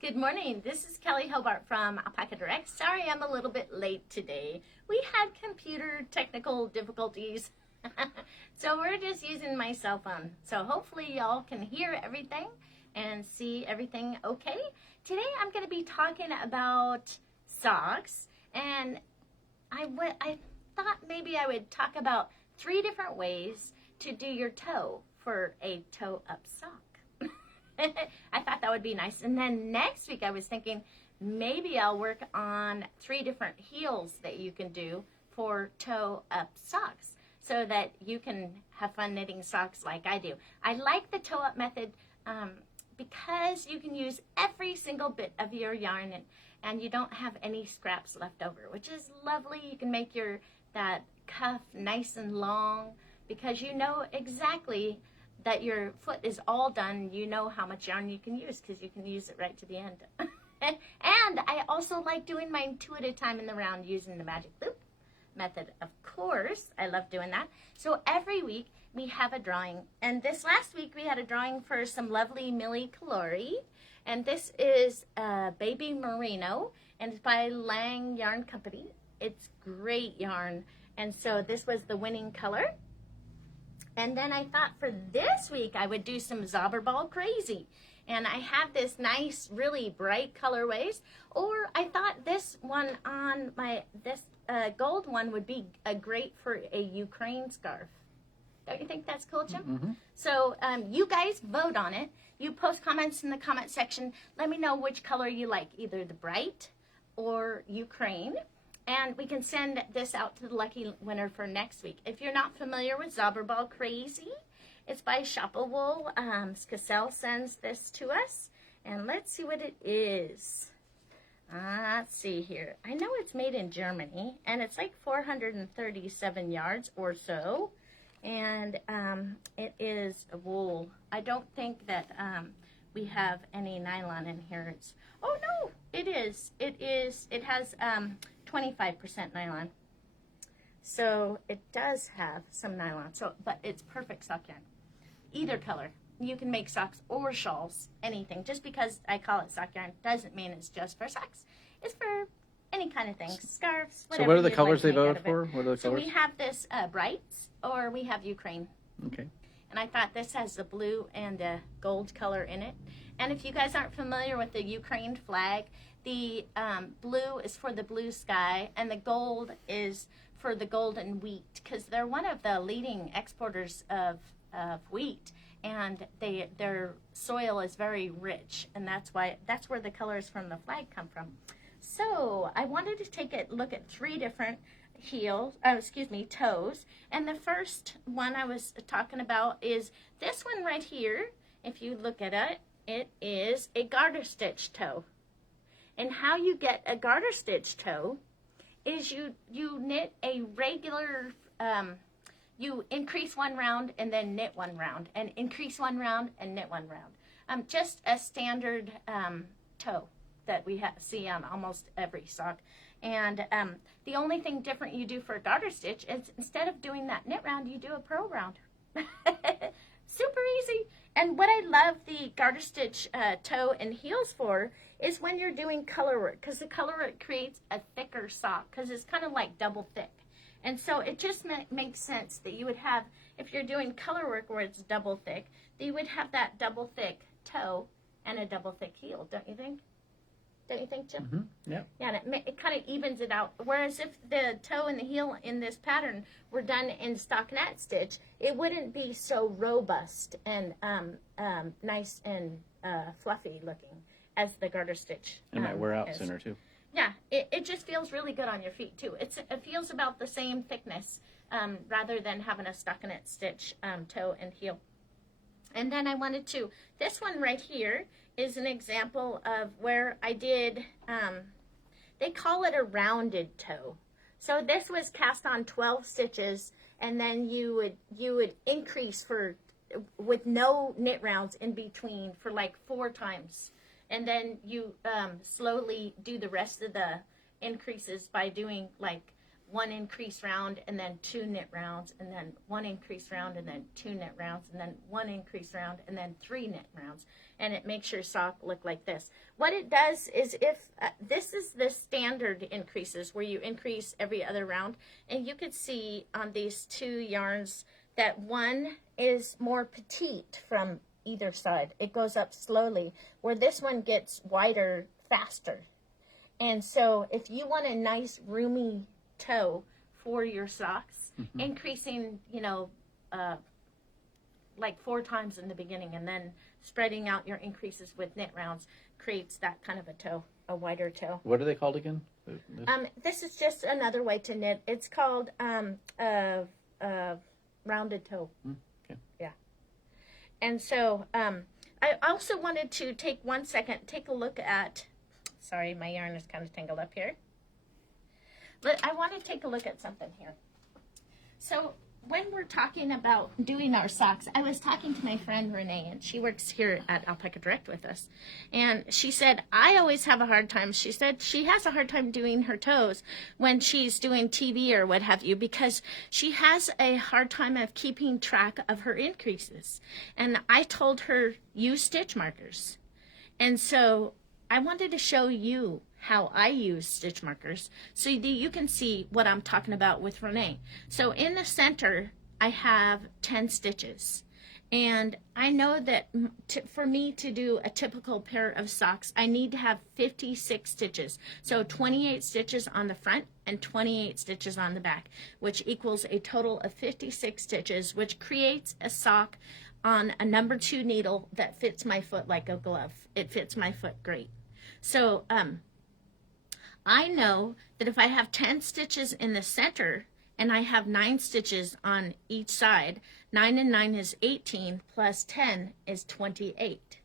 Good morning. This is Kelley Hobart from Alpaca Direct. Sorry I'm a little bit late today. We had computer technical difficulties, so we're just using my cell phone. So hopefully y'all can hear everything and see everything okay. Today I'm going to be talking about socks, and I thought maybe I would talk about 3 different ways to do your toe for a toe-up sock. I thought that would be nice. And then next week I was thinking maybe I'll work on 3 different heels that you can do for toe-up socks so that you can have fun knitting socks like I do. I like the toe-up method because you can use every single bit of your yarn and you don't have any scraps left over, which is lovely. You can make that cuff nice and long because you know exactly that your foot is all done. You know how much yarn you can use because you can use it right to the end. And I also like doing mine 2 at a time in the round using the magic loop method. Of course, I love doing that. So every week we have a drawing. And this last week we had a drawing for some lovely Millie Calori. And this is Baby Merino, and it's by Lang Yarn Company. It's great yarn. And so this was the winning color. And then I thought for this week I would do some Zauberball Crazy. And I have this nice, really bright colorways. Or I thought this one on this gold one would be great for a Ukraine scarf. Don't you think that's cool, Jim? Mm-hmm. So you guys vote on it. You post comments in the comment section. Let me know which color you like, either the bright or Ukraine. And we can send this out to the lucky winner for next week. If you're not familiar with Zauberball Crazy, it's by Shoppa Wool. Cassell sends this to us. And let's see what it is. Let's see here. I know it's made in Germany, and it's like 437 yards or so. And it is wool. I don't think that we have any nylon in here. Oh no, it is. It has 25% nylon. So it does have some nylon. But it's perfect sock yarn. Either color. You can make socks or shawls, anything. Just because I call it sock yarn doesn't mean it's just for socks. It's for any kind of things. Scarves, whatever. So what are the colors they voted for? What are the colors? So we have this brights, or we have Ukraine. Okay. And I thought this has the blue and the gold color in it. And if you guys aren't familiar with the Ukraine flag, the blue is for the blue sky, and the gold is for the golden wheat, because they're one of the leading exporters of wheat, and their soil is very rich, and that's where the colors from the flag come from. So I wanted to take a look at 3 different toes, and the first one I was talking about is this one right here. If you look at it, it is a garter stitch toe. And how you get a garter stitch toe is you knit a regular, you increase 1 round and then knit 1 round, and increase 1 round and knit 1 round. Just a standard toe that we see on almost every sock. And the only thing different you do for a garter stitch is instead of doing that knit round, you do a purl round. Super easy. And what I love the garter stitch toe and heels for is when you're doing color work, because the color work creates a thicker sock, because it's kind of like double thick. And so it just makes sense that you would have, if you're doing color work where it's double thick, that you would have that double thick toe and a double thick heel, don't you think? Don't you think, Jim? Mm-hmm. Yeah. Yeah, and it kind of evens it out. Whereas if the toe and the heel in this pattern were done in stockinette stitch, it wouldn't be so robust and nice and fluffy looking as the garter stitch. It might wear out sooner too. Yeah, it just feels really good on your feet too. It feels about the same thickness rather than having a stockinette stitch toe and heel. And then I wanted to, this one right here is an example of where I did, they call it a rounded toe. So this was cast on 12 stitches, and then you would increase with no knit rounds in between for like 4 times. And then you slowly do the rest of the increases by doing like 1 increase round and then 2 knit rounds, and then 1 increase round and then 2 knit rounds, and then 1 increase round and then 3 knit rounds. and it makes your sock look like this. What it does is if this is the standard increases where you increase every other round, and you could see on these two yarns that one is more petite from either side. It goes up slowly, where this one gets wider faster. And so if you want a nice roomy toe for your socks, increasing, like 4 times in the beginning and then spreading out your increases with knit rounds creates that kind of a toe, a wider toe. What are they called again? This is just another way to knit. It's called rounded toe. Okay. Yeah. And so I also wanted to take 1 second, take a look at, sorry, my yarn is kind of tangled up here. But I want to take a look at something here. So when we're talking about doing our socks, I was talking to my friend Renee, and she works here at Alpaca Direct with us. And she said, I always have a hard time. She said she has a hard time doing her toes when she's doing TV or what have you, because she has a hard time of keeping track of her increases. And I told her, use stitch markers. And so I wanted to show you how I use stitch markers so that you can see what I'm talking about with Renee. So in the center, I have 10 stitches. And I know that for me to do a typical pair of socks, I need to have 56 stitches. So 28 stitches on the front and 28 stitches on the back, which equals a total of 56 stitches, which creates a sock on a number 2 needle that fits my foot like a glove. It fits my foot great. So I know that if I have 10 stitches in the center and I have 9 stitches on each side, 9 and 9 is 18 plus 10 is 28.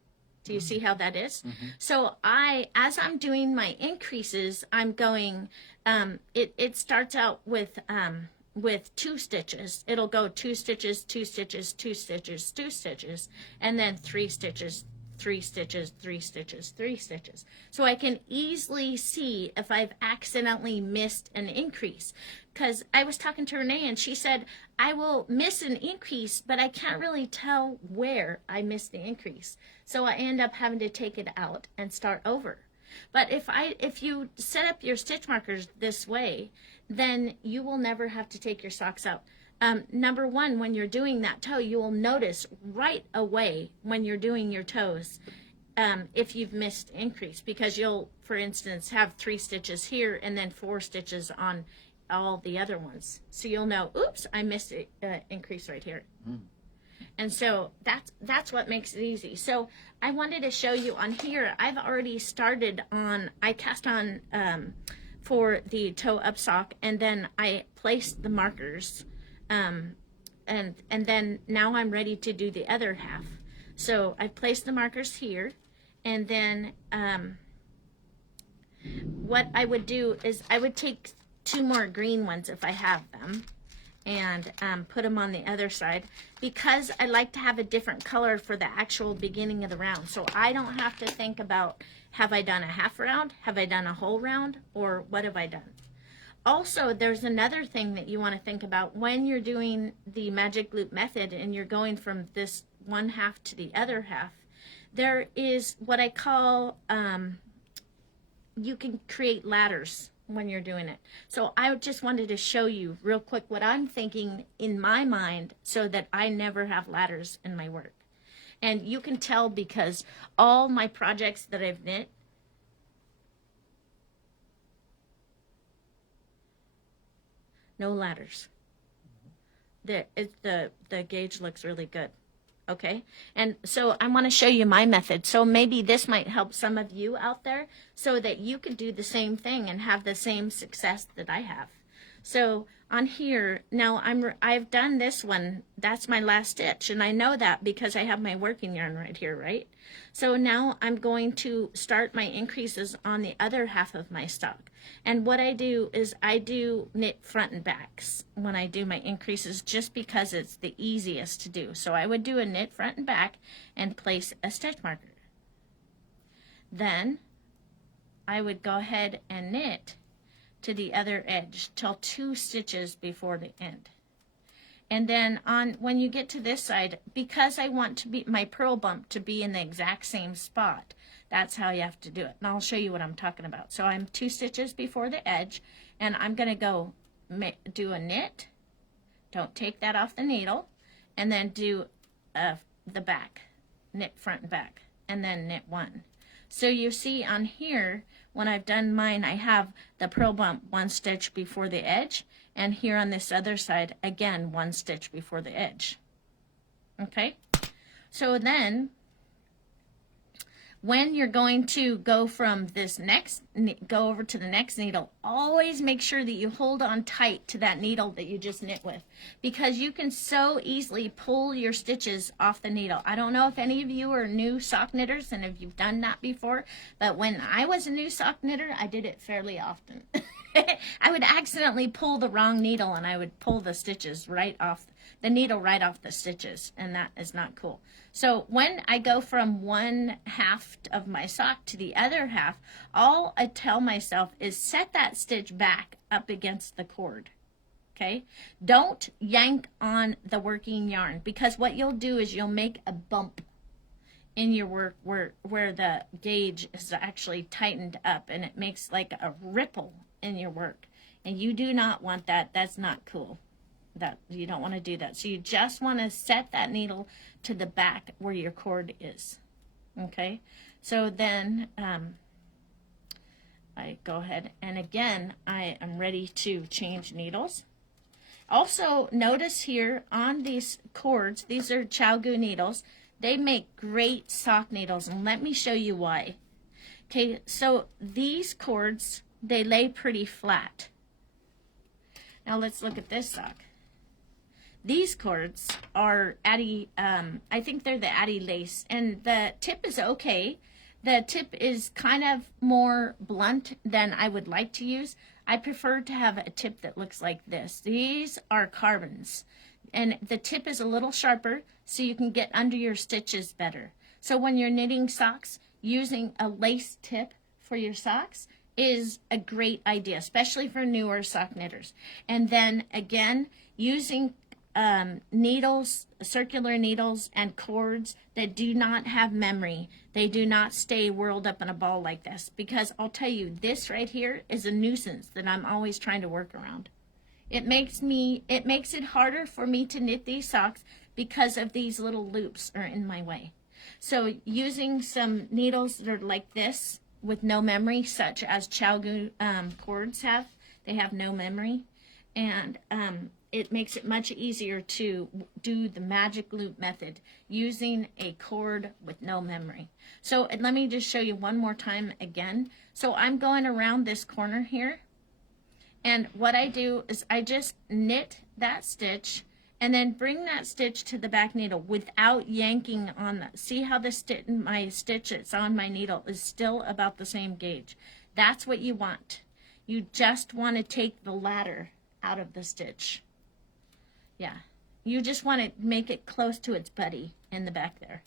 Do you see how that is? So as I'm doing my increases, I'm going, it starts out with 2 stitches. It'll go 2 stitches, 2 stitches, 2 stitches, 2 stitches, and then 3 stitches, 3 stitches, 3 stitches, 3 stitches. So I can easily see if I've accidentally missed an increase. Because I was talking to Renee and she said, I will miss an increase, but I can't really tell where I missed the increase. So I end up having to take it out and start over. But if you set up your stitch markers this way, then you will never have to take your socks out. Number 1, when you're doing that toe, you will notice right away when you're doing your toes if you've missed increase, because you'll, for instance, have 3 stitches here and then 4 stitches on all the other ones. So you'll know, oops, I missed an increase right here. And so that's what makes it easy. So I wanted to show you on here, I've already started on, I cast on for the toe up sock, and then I placed the markers. And then now I'm ready to do the other half. So I placed the markers here, and then what I would do is I would take 2 more green ones if I have them, and put them on the other side, because I like to have a different color for the actual beginning of the round. So I don't have to think about, have I done a half round, have I done a whole round, or what have I done? Also, there's another thing that you want to think about when you're doing the magic loop method and you're going from this one half to the other half. There is what I call, you can create ladders when you're doing it. So I just wanted to show you real quick what I'm thinking in my mind so that I never have ladders in my work. And you can tell because all my projects that I've knit, no ladders. The gauge looks really good. Okay, and so I want to show you my method. So maybe this might help some of you out there so that you could do the same thing and have the same success that I have. So on here, now I've done this one. That's my last stitch, and I know that because I have my working yarn right here, right? So now I'm going to start my increases on the other half of my stock. And what I do is I do knit front and backs when I do my increases, just because it's the easiest to do. So I would do a knit front and back and place a stitch marker. Then I would go ahead and knit to the other edge till 2 stitches before the end. And then when you get to this side, because I want my purl bump to be in the exact same spot, that's how you have to do it. And I'll show you what I'm talking about. So I'm 2 stitches before the edge, and I'm going to go do a knit. Don't take that off the needle. And then do the back, knit front and back, and then knit 1. So you see on here, when I've done mine, I have the purl bump 1 stitch before the edge, and here on this other side, again, 1 stitch before the edge. Okay? So then, when you're going to go from this go over to the next needle, always make sure that you hold on tight to that needle that you just knit with, because you can so easily pull your stitches off the needle. I don't know if any of you are new sock knitters and if you've done that before, but when I was a new sock knitter, I did it fairly often. I would accidentally pull the wrong needle, and I would pull the stitches right off, the needle right off the stitches, and that is not cool. So when I go from one half of my sock to the other half, all I tell myself is set that stitch back up against the cord. Okay? Don't yank on the working yarn, because what you'll do is you'll make a bump in your work where the gauge is actually tightened up, and it makes like a ripple in your work. And you do not want that. That's not cool. That you don't want to do that. So you just want to set that needle to the back where your cord is. Okay? So then I go ahead, and again, I am ready to change needles. Also, notice here on these cords, these are Chow-Goo needles. They make great sock needles, and let me show you why. Okay, so these cords, they lay pretty flat. Now let's look at this sock. These cords are Addy, I think they're the Addy lace, and the tip is okay. The tip is kind of more blunt than I would like to use. I prefer to have a tip that looks like this. These are carbons, and the tip is a little sharper so you can get under your stitches better. So when you're knitting socks, using a lace tip for your socks is a great idea, especially for newer sock knitters. And then again, using needles, circular needles and cords that do not have memory. They do not stay whirled up in a ball like this, because I'll tell you, this right here is a nuisance that I'm always trying to work around. It makes it harder for me to knit these socks because of these little loops are in my way. So using some needles that are like this with no memory, such as Chow-Goo cords have, they have no memory, and it makes it much easier to do the magic loop method using a cord with no memory. So let me just show you one more time again. So I'm going around this corner here, and what I do is I just knit that stitch and then bring that stitch to the back needle without yanking on that. See how my stitch that's on my needle is still about the same gauge. That's what you want. You just want to take the ladder out of the stitch. Yeah, you just want to make it close to its buddy in the back there.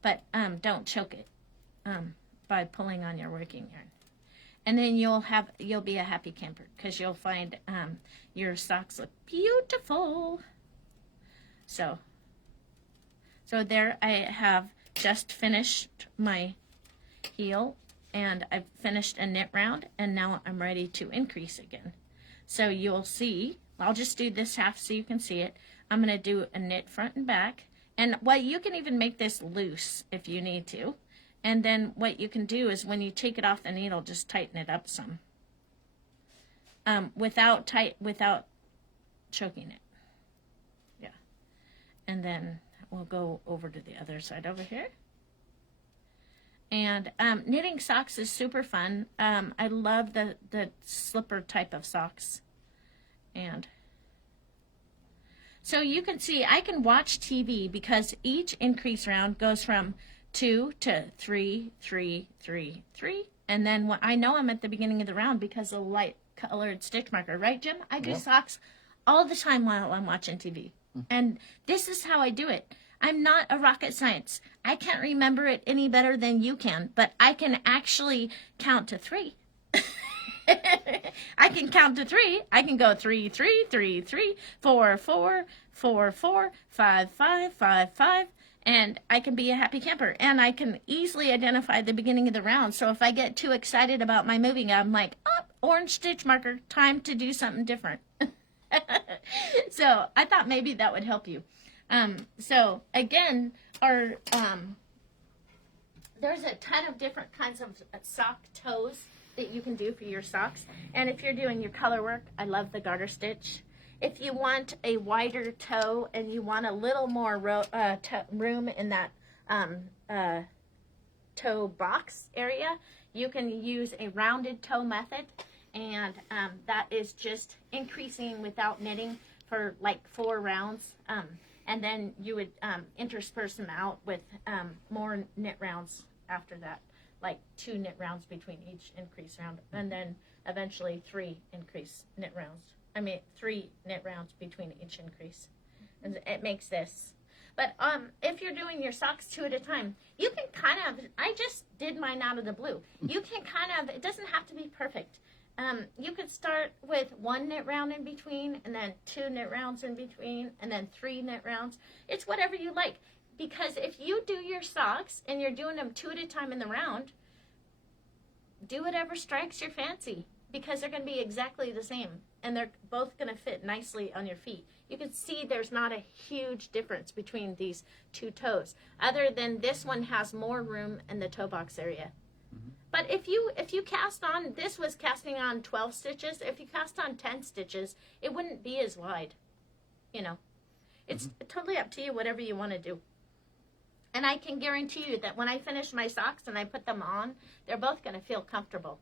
But don't choke it by pulling on your working yarn. And then you'll be a happy camper, because you'll find your socks look beautiful. So there I have just finished my heel, and I've finished a knit round, and now I'm ready to increase again. So you'll see, I'll just do this half so you can see it. I'm going to do a knit front and back. And you can even make this loose if you need to. And then what you can do is when you take it off the needle, just tighten it up some. Without choking it. Yeah. And then we'll go over to the other side over here. And knitting socks is super fun. I love the slipper type of socks. And so you can see I can watch TV, because each increase round goes from 2 to 3, 3, 3, 3. And then I know I'm at the beginning of the round because of the light colored stitch marker. Right, Jim? I do socks all the time while I'm watching TV. And this is how I do it. I'm not a rocket science. I can't remember it any better than you can, but I can actually count to 3. I can count to 3. I can go 3, 3, 3, 3, 4, 4, 4, 4, 5, 5, 5, 5, and I can be a happy camper. And I can easily identify the beginning of the round. So if I get too excited about my moving, I'm like, oh, orange stitch marker, time to do something different. So I thought maybe that would help you. So again, there's a ton of different kinds of sock toes that you can do for your socks. And if you're doing your color work, I love the garter stitch. If you want a wider toe and you want a little more room in that toe box area, you can use a rounded toe method. And that is just increasing without knitting for like 4 rounds. And then you would intersperse them out with more knit rounds after that, like 2 knit rounds between each increase round, and then eventually 3 knit rounds between each increase. And it makes this. But if you're doing your socks 2 at a time, you can kind of, I just did mine out of the blue. You can kind of, it doesn't have to be perfect. You could start with 1 knit round in between, and then 2 knit rounds in between, and then 3 knit rounds. It's whatever you like. Because if you do your socks and you're doing them 2 at a time in the round, do whatever strikes your fancy. Because they're going to be exactly the same. And they're both going to fit nicely on your feet. You can see there's not a huge difference between these 2 toes. Other than this one has more room in the toe box area. But if you cast on, this was casting on 12 stitches. If you cast on 10 stitches, it wouldn't be as wide. You know, it's totally up to you, whatever you want to do. And I can guarantee you that when I finish my socks and I put them on, they're both going to feel comfortable.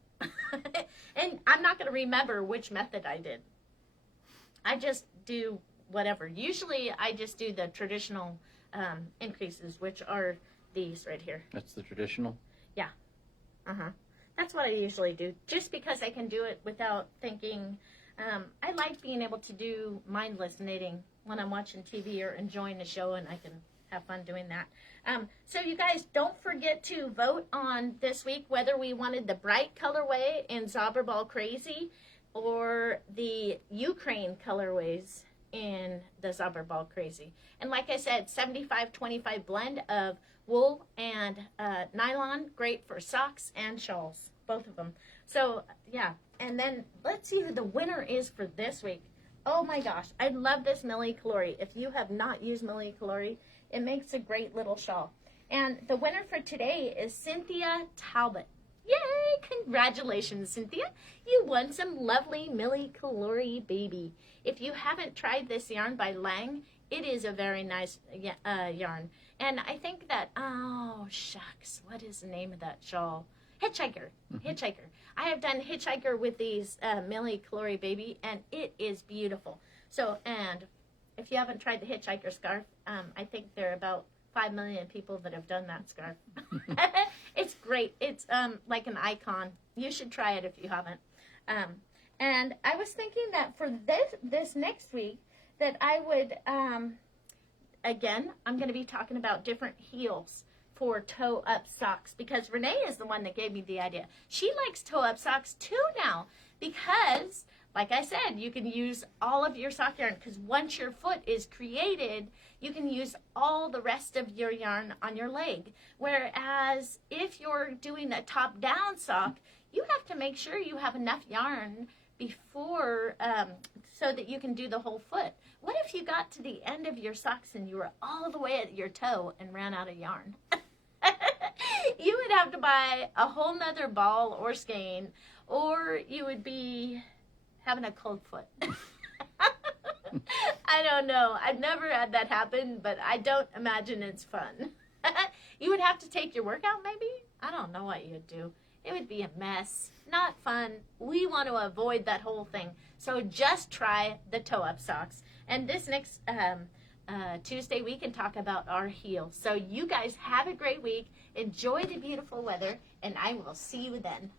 And I'm not going to remember which method I did. I just do whatever. Usually I just do the traditional increases, which are these right here. That's the traditional? Yeah. That's what I usually do, just because I can do it without thinking. I like being able to do mindless knitting when I'm watching TV or enjoying a show, and I can have fun doing that. So you guys, don't forget to vote on this week whether we wanted the bright colorway in Zauberball Crazy or the Ukraine colorways in the Zauberball Crazy. And like I said, 75-25 blend of wool and nylon, great for socks and shawls, both of them. So yeah, and then let's see who the winner is for this week. Oh my gosh, I love this Millie Calori. If you have not used Millie Calori, it makes a great little shawl. And the winner for today is Cynthia Talbot. Yay! Congratulations, Cynthia. You won some lovely Millie Calori baby. If you haven't tried this yarn by Lang, it is a very nice yarn. And I think that, oh, shucks, what is the name of that shawl? Hitchhiker. Hitchhiker. I have done Hitchhiker with these Millie Calori baby, and it is beautiful. So, and if you haven't tried the Hitchhiker scarf, I think there are about 5 million people that have done that scarf. It's great. It's like an icon. You should try it if you haven't. And I was thinking that for this next week, that I would, again, I'm going to be talking about different heels for toe-up socks, because Renee is the one that gave me the idea. She likes toe-up socks too now, because, like I said, you can use all of your sock yarn, because once your foot is created, you can use all the rest of your yarn on your leg. Whereas if you're doing a top-down sock, you have to make sure you have enough yarn before, so that you can do the whole foot. What if you got to the end of your socks and you were all the way at your toe and ran out of yarn? You would have to buy a whole nother ball or skein, or you would be having a cold foot. I don't know. I've never had that happen, but I don't imagine it's fun. You would have to take your workout, maybe? I don't know what you'd do. It would be a mess. Not fun. We want to avoid that whole thing. So just try the toe-up socks. And this next Tuesday, we can talk about our heels. So you guys have a great week. Enjoy the beautiful weather, and I will see you then.